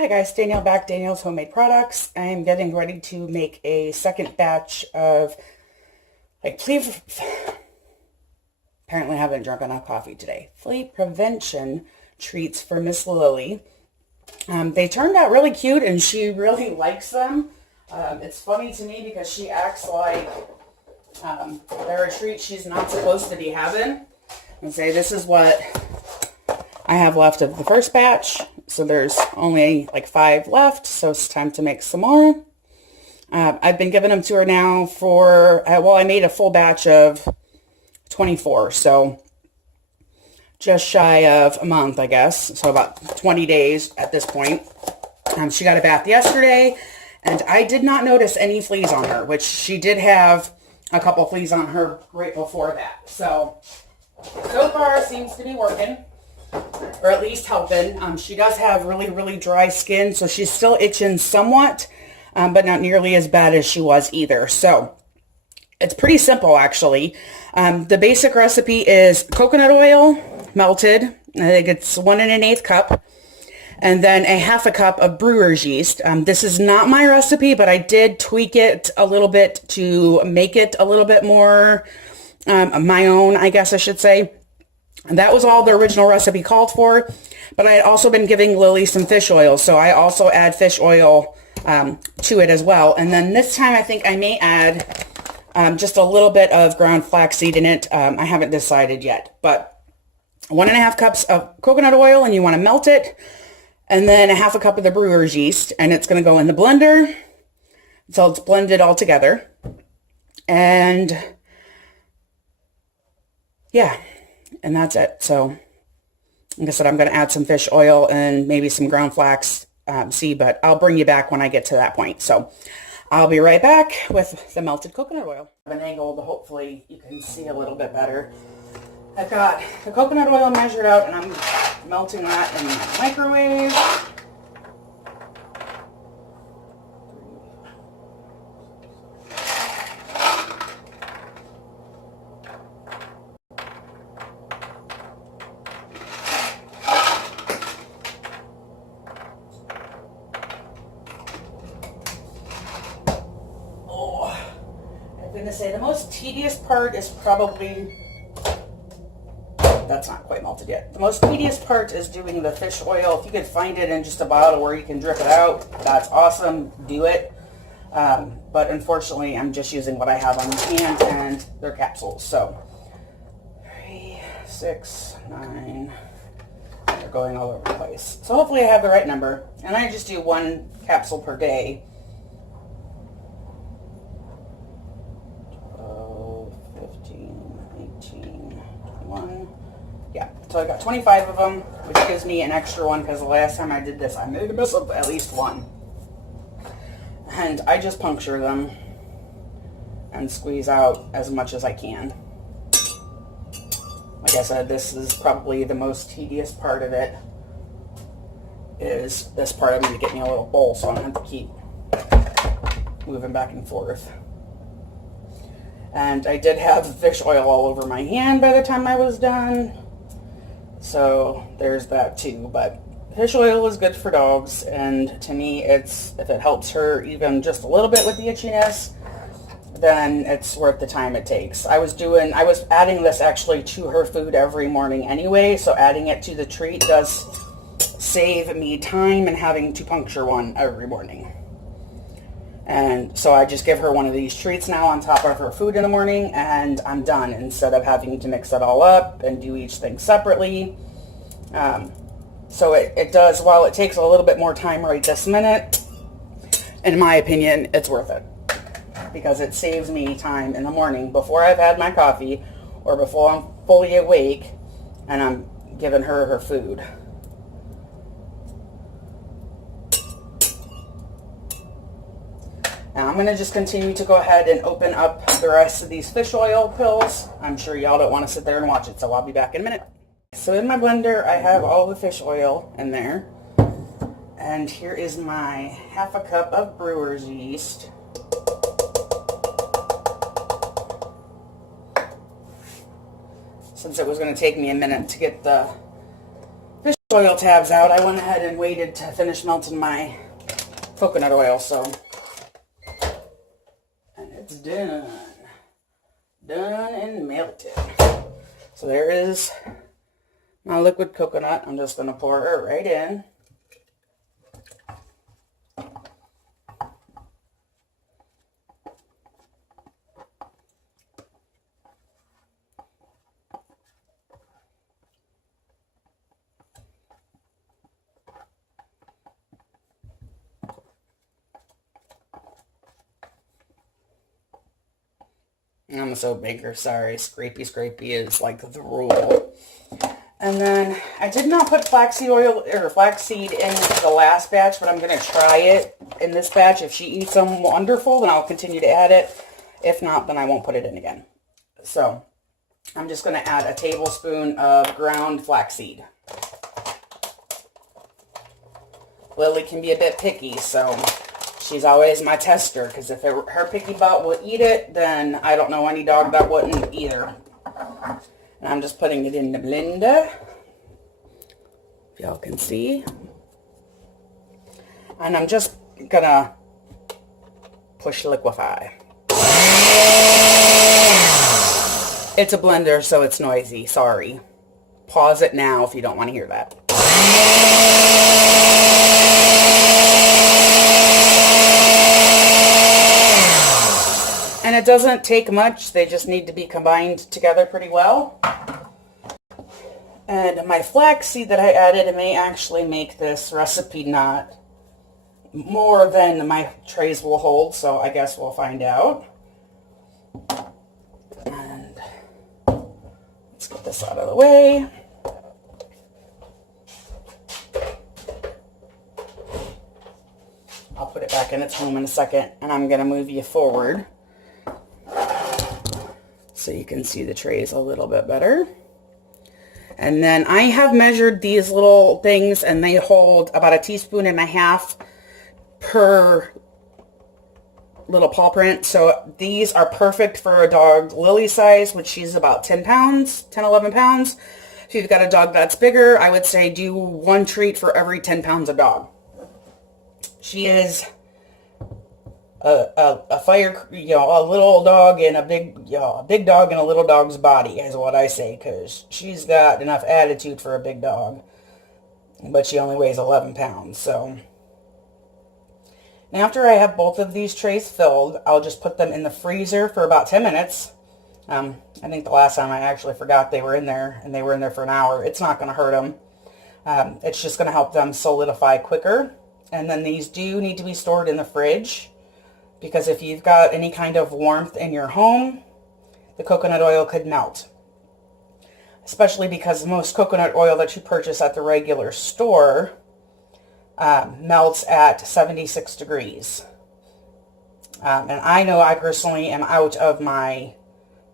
Hi guys, Danielle back, Danielle's Homemade Products. I am getting ready to make a second batch of flea. Apparently I haven't drunk enough coffee today. Flea prevention treats for Miss Lily. They turned out really cute and she really likes them. It's funny to me because she acts like they're a treat she's not supposed to be having. And say this is what I have left of the first batch. So there's only like 5 left, so it's time to make some more. I've been giving them to her now for, I made a full batch of 24, so just shy of a month, I guess. So about 20 days at this point. She got a bath yesterday, and I did not notice any fleas on her, which she did have a couple fleas on her right before that. So far seems to be working. Or at least helping. She does have really, really dry skin, so she's still itching somewhat, but not nearly as bad as she was either. So it's pretty simple, actually. The basic recipe is coconut oil, melted. I think it's 1 1/8 cup. And then a 1/2 cup of brewer's yeast. This is not my recipe, but I did tweak it a little bit to make it a little bit more my own, I guess I should say. And that was all the original recipe called for, but I had also been giving Lily some fish oil, so I also add fish oil to it as well. And then this time I think I may add just a little bit of ground flaxseed in it. I haven't decided yet, but 1 1/2 cups of coconut oil, and you want to melt it, and then a 1/2 cup of the brewer's yeast, and it's going to go in the blender until it's blended all together. And yeah. And that's it. So, like I said, I'm going to add some fish oil and maybe some ground flax seed, but I'll bring you back when I get to that point. So, I'll be right back with the melted coconut oil. I have an angle, but hopefully you can see a little bit better. I've got the coconut oil measured out, and I'm melting that in the microwave. I'm going to say the most tedious part is probably, that's not quite melted yet. The most tedious part is doing the fish oil. If you could find it in just a bottle where you can drip it out, that's awesome. Do it. But unfortunately, I'm just using what I have on hand, and they're capsules. So 3, 6, 9, they're going all over the place. So hopefully I have the right number. And I just do 1 capsule per day. 1. Yeah, so I got 25 of them, which gives me an extra one because the last time I did this, I made a mess of at least 1. And I just puncture them and squeeze out as much as I can. Like I said, this is probably the most tedious part of it, is this part. I'm going to get me a little bowl so I don't have to keep moving back and forth. And I did have fish oil all over my hand by the time I was done. So there's that too. But fish oil is good for dogs. And to me, if it helps her even just a little bit with the itchiness, then it's worth the time it takes. I was adding this actually to her food every morning anyway. So adding it to the treat does save me time and having to puncture one every morning. And so I just give her one of these treats now on top of her food in the morning, and I'm done, instead of having to mix it all up and do each thing separately. So it does, while it takes a little bit more time right this minute, in my opinion, it's worth it. Because it saves me time in the morning before I've had my coffee or before I'm fully awake and I'm giving her her food. Now I'm going to just continue to go ahead and open up the rest of these fish oil pills. I'm sure y'all don't want to sit there and watch it, so I'll be back in a minute. So in my blender, I have all the fish oil in there. And here is my 1/2 cup of brewer's yeast. Since it was going to take me a minute to get the oil tabs out, I went ahead and waited to finish melting my coconut oil, so. And it's done. Done and melted. So there is my liquid coconut. I'm just going to pour it right in. I'm a soap maker, sorry. Scrapey is like the rule. And then I did not put flaxseed oil or flaxseed in the last batch, but I'm going to try it in this batch. If she eats them wonderful, then I'll continue to add it. If not, then I won't put it in again. So I'm just going to add a tablespoon of ground flaxseed. Lily can be a bit picky, so she's always my tester, because if her picky butt will eat it, then I don't know any dog that wouldn't either. And I'm just putting it in the blender. If y'all can see. And I'm just gonna push liquefy. It's a blender, so it's noisy. Sorry. Pause it now if you don't want to hear that. And it doesn't take much. They just need to be combined together pretty well. And my flaxseed that I added may actually make this recipe not more than my trays will hold. So I guess we'll find out. And let's get this out of the way. I'll put it back in its home in a second. And I'm going to move you forward, so you can see the trays a little bit better. And then I have measured these little things, and they hold about 1.5 teaspoons per little paw print. So these are perfect for a dog Lily's size, which she's about 10 pounds, 10, 11 pounds. If you've got a dog that's bigger, I would say do 1 treat for every 10 pounds of dog. She is a fire, a little dog in a big dog in a little dog's body is what I say, because she's got enough attitude for a big dog, but she only weighs 11 pounds. So now after I have both of these trays filled, I'll just put them in the freezer for about 10 minutes. I think the last time I actually forgot they were in there, and they were in there for an hour. It's not going to hurt them. It's just going to help them solidify quicker. And then these do need to be stored in the fridge, because if you've got any kind of warmth in your home, the coconut oil could melt. Especially because most coconut oil that you purchase at the regular store melts at 76 degrees. And I know I personally am out of my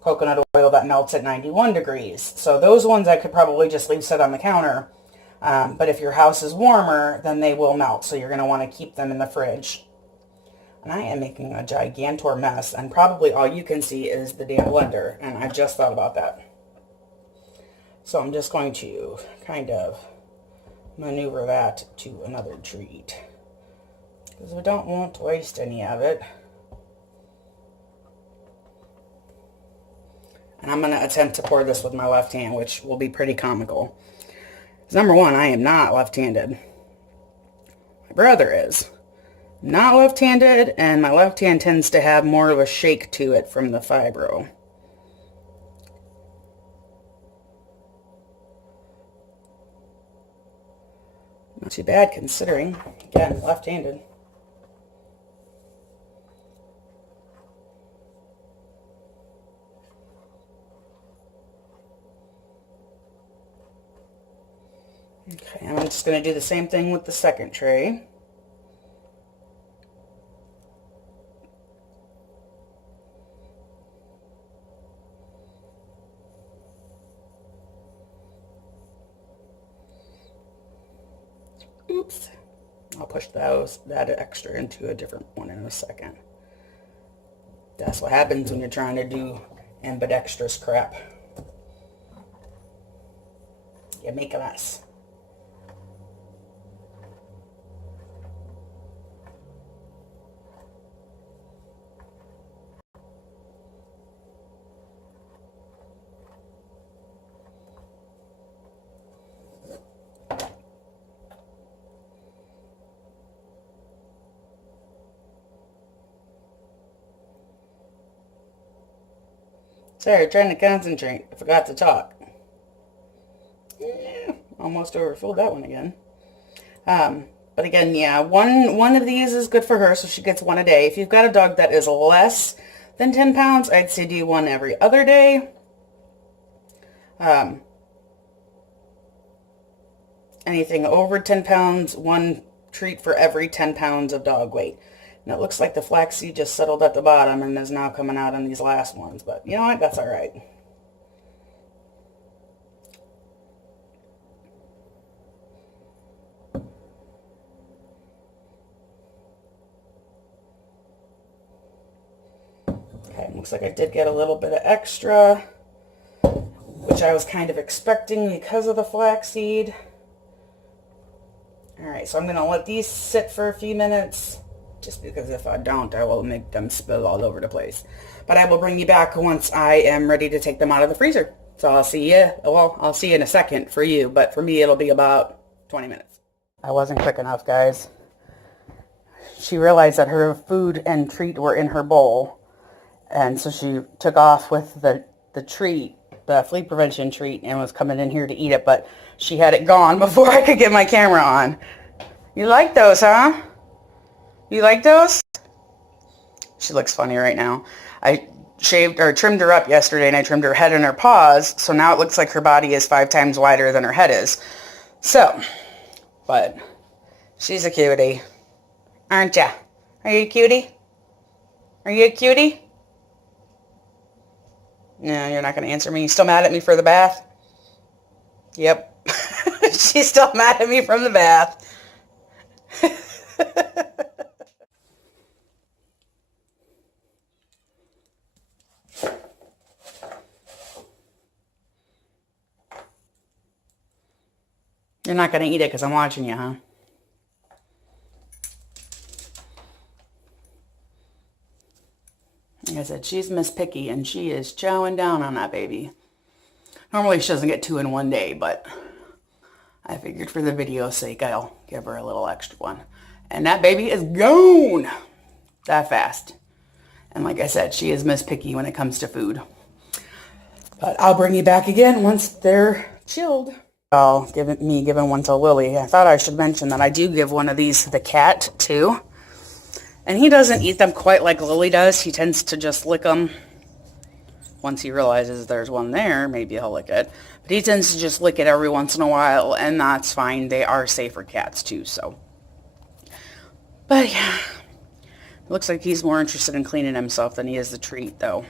coconut oil that melts at 91 degrees. So those ones I could probably just leave sit on the counter. But if your house is warmer, then they will melt. So you're going to want to keep them in the fridge. And I am making a gigantor mess, and probably all you can see is the damn blender, and I just thought about that. So I'm just going to kind of maneuver that to another treat, because we don't want to waste any of it. And I'm going to attempt to pour this with my left hand, which will be pretty comical. Because number one, I am not left-handed. My brother is. Not left-handed, and my left hand tends to have more of a shake to it from the fibro. Not too bad considering, again, left-handed. Okay, I'm just going to do the same thing with the second tray. Oops. I'll push that extra into a different one in a second. That's what happens when you're trying to do ambidextrous crap. You make a mess. Sorry, trying to concentrate. I forgot to talk. Yeah, almost overfilled that one again. But again, yeah, one of these is good for her, so she gets one a day. If you've got a dog that is less than 10 pounds, I'd say do one every other day. Anything over 10 pounds, one treat for every 10 pounds of dog weight. And it looks like the flaxseed just settled at the bottom and is now coming out on these last ones. But you know what? That's all right. Okay, looks like I did get a little bit of extra, which I was kind of expecting because of the flaxseed. All right, so I'm going to let these sit for a few minutes, just because if I don't, I will make them spill all over the place. But I will bring you back once I am ready to take them out of the freezer. So I'll see you, well, I'll see you in a second for you, but for me, it'll be about 20 minutes. I wasn't quick enough, guys. She realized that her food and treat were in her bowl, and so she took off with the treat, the flea prevention treat, and was coming in here to eat it, but she had it gone before I could get my camera on. You like those, huh? You like those? She looks funny right now. I shaved or trimmed her up yesterday, and I trimmed her head and her paws, so now it looks like her body is 5 times wider than her head is. So, but she's a cutie. Aren't ya? Are you a cutie? Are you a cutie? No, you're not going to answer me. You still mad at me for the bath? Yep. She's still mad at me from the bath. You're not going to eat it because I'm watching you, huh? Like I said, she's Miss Picky, and she is chowing down on that baby. Normally she doesn't get 2 in one day, but I figured for the video's sake, I'll give her a little extra one. And that baby is gone that fast. And like I said, she is Miss Picky when it comes to food. But I'll bring you back again once they're chilled. I'll give one to Lily. I thought I should mention that I do give one of these to the cat, too. And he doesn't eat them quite like Lily does. He tends to just lick them. Once he realizes there's one there, maybe he'll lick it. But he tends to just lick it every once in a while, and that's fine. They are safer cats, too, so. But, yeah. It looks like he's more interested in cleaning himself than he is the treat, though.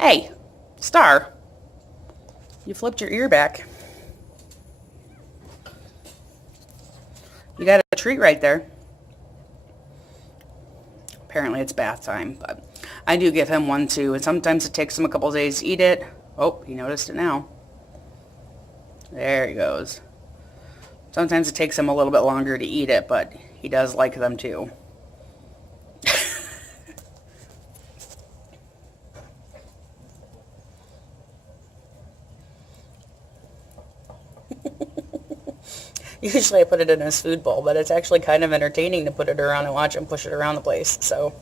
Hey, Star. You flipped your ear back. You got a treat right there. Apparently it's bath time, but I do give him one too, and sometimes it takes him a couple days to eat it. Oh, he noticed it now. There he goes. Sometimes it takes him a little bit longer to eat it, but he does like them too. Usually I put it in his food bowl, but it's actually kind of entertaining to put it around and watch him push it around the place. So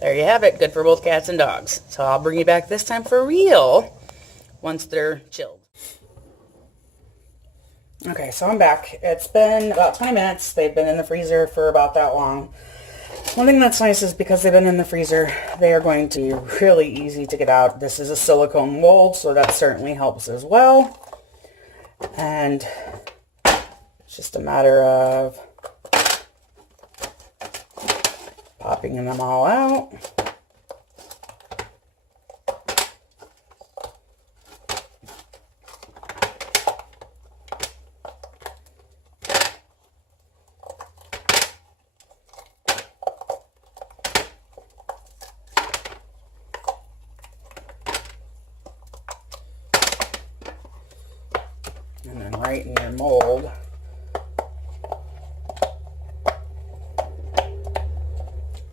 there you have it. Good for both cats and dogs. So I'll bring you back this time for real once they're chilled. Okay, so I'm back. It's been about 20 minutes. They've been in the freezer for about that long. One thing that's nice is because they've been in the freezer, they are going to be really easy to get out. This is a silicone mold, so that certainly helps as well. And it's just a matter of popping them all out. And then right in your mold.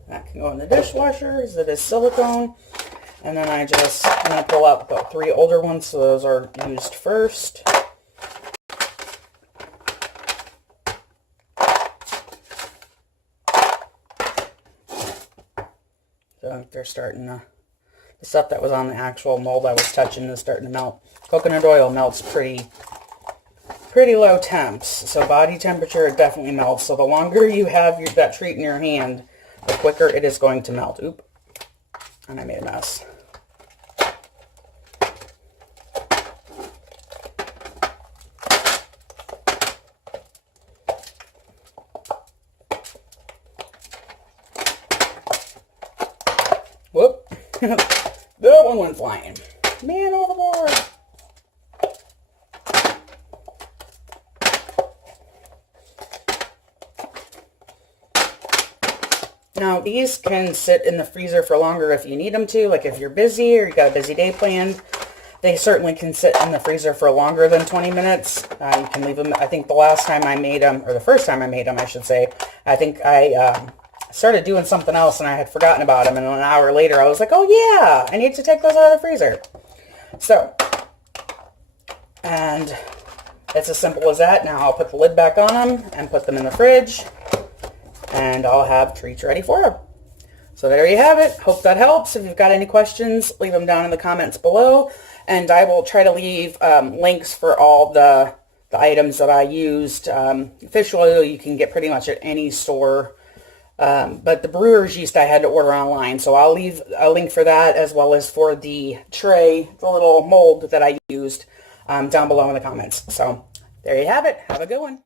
That can go in the dishwasher as it is silicone. And then I'm going to pull out about 3 older ones, so those are used first. So they're starting to The stuff that was on the actual mold I was touching is starting to melt. Coconut oil melts pretty low temps, so body temperature, it definitely melts. So the longer you have that treat in your hand, the quicker it is going to melt. Oop, and I made a mess. Whoop, that one went flying. Man overboard. Now, these can sit in the freezer for longer if you need them to, like if you're busy or you got a busy day planned. They certainly can sit in the freezer for longer than 20 minutes. You can leave them, I think the last time I made them, or the first time I made them, I should say, I think I started doing something else and I had forgotten about them, and an hour later I was like, oh yeah, I need to take those out of the freezer. So, and it's as simple as that. Now I'll put the lid back on them and put them in the fridge, and I'll have treats ready for them. So there you have it. Hope that helps. If you've got any questions, leave them down in the comments below, and I will try to leave links for all the items that I used. Fish oil you can get pretty much at any store, but the brewer's yeast I had to order online, so I'll leave a link for that, as well as for the tray, the little mold that I used, down below in the comments. So there you have it. Have a good one.